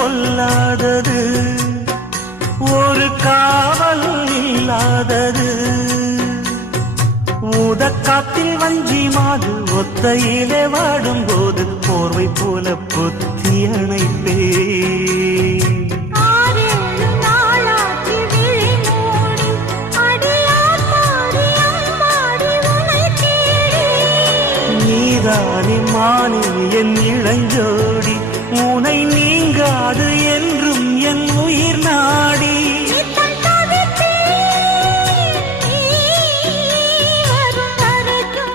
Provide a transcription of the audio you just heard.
பொல்லாதது, ஒரு காவல் இல்லாதது. ஊதக்காத்தில் வஞ்சி மாது ஒத்தையிலே வாடும்போது போர்வை போல பொத்தி அணைப்பே. நீதானே மானே என் இளஞ்சோடி, உனை நீங்காது என்றும் என் உயிர் நாடி.